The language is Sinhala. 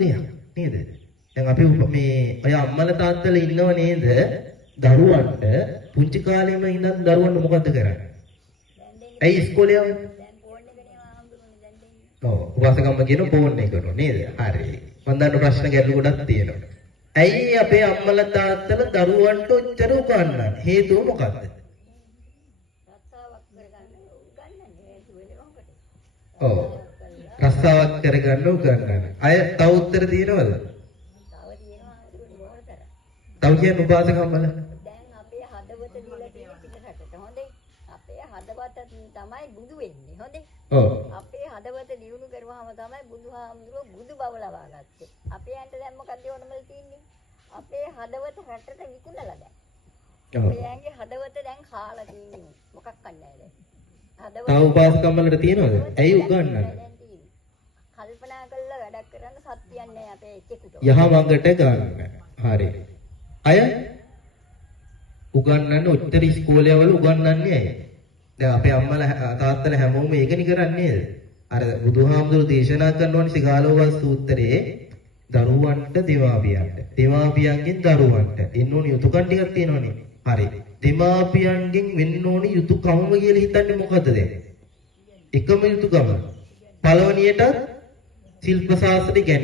දෙයක් නේද? දැන් අපි මේ ඔය අම්මලා තාත්තලා ඉන්නව නේද? දරුවන්ට පුංචි කාලේම ඉඳන් දරුවන්ට මොකද්ද කරන්නේ? ඇයි ඉස්කෝලේ යවන්නේ? දැන් ෆෝන් එකනේ ආම්දුනේ දැන් දෙන්නේ. ඔව් උපාසකම්ම කියන ෆෝන් එකකට නේද? හරි. මම දන්න ප්‍රශ්න ගැටලු ගොඩක් තියෙනවා. ඇයි අපේ අම්මලා තාත්තලා දරුවන්ට උච්චර උගන්වන්නේ? හේතුව මොකද්ද? ඔව් රස්සාවක් කරගන්න උගන්වන්න. අය තව උත්තර තියෙනවද? තව කියන්නේ උපාසකම්මල. දැන් අපේ හදවත දීලා තියෙන පිටරටට හොඳේ. අපේ හදවත තමයි බුදු වෙන්නේ හොඳේ. ඔව්. අපේ හදවත දියුණු කරුවාම තමයි බුදුහාමුදුරුවෝ බුදු බව ලබා ගත්තේ. අපේ ඇන්ට දැන් මොකක්ද ඕනමල් තියෙන්නේ? අපේ හදවත රටට විකුණලා දැන්. අපේ ඇන්ගේ හදවත දැන් කාලා තියෙන්නේ. මොකක් කන්නේ දැන්. තව උපාසකම්මලට තියෙනවද? ඇයි උගන්වන්නේ? කල්පනා කරලා වැඩක් කරන්න සත්‍යයක් නැහැ අපේ එක්කෙකුට. යහමඟට ගන්න. හරි. අය උගන්වන්නේ උත්තර ඉස්කෝලේ වල උගන්වන්නේ ඇයි? දැන් අපේ අම්මලා තාත්තලා හැමෝම ඒකනේ කරන්නේ නේද? අර බුදුහාමුදුරු දේශනා කරනෝනේ සිගාලෝවාස් සූත්‍රයේ දරුවන්ට දෙමාපියන්ගෙන් දරුවන්ට එන්න ඕනේ යුතුයකම් ටිකක් තියෙනවනේ. හරි. දෙමාපියන්ගෙන් වෙන්න ඕනේ යුතුයකම කියලා හිතන්නේ මොකද්ද දැන්? එකම යුතුයකම. පළවෙනියට ශිල්ප ශාස්ත්‍රය ගැන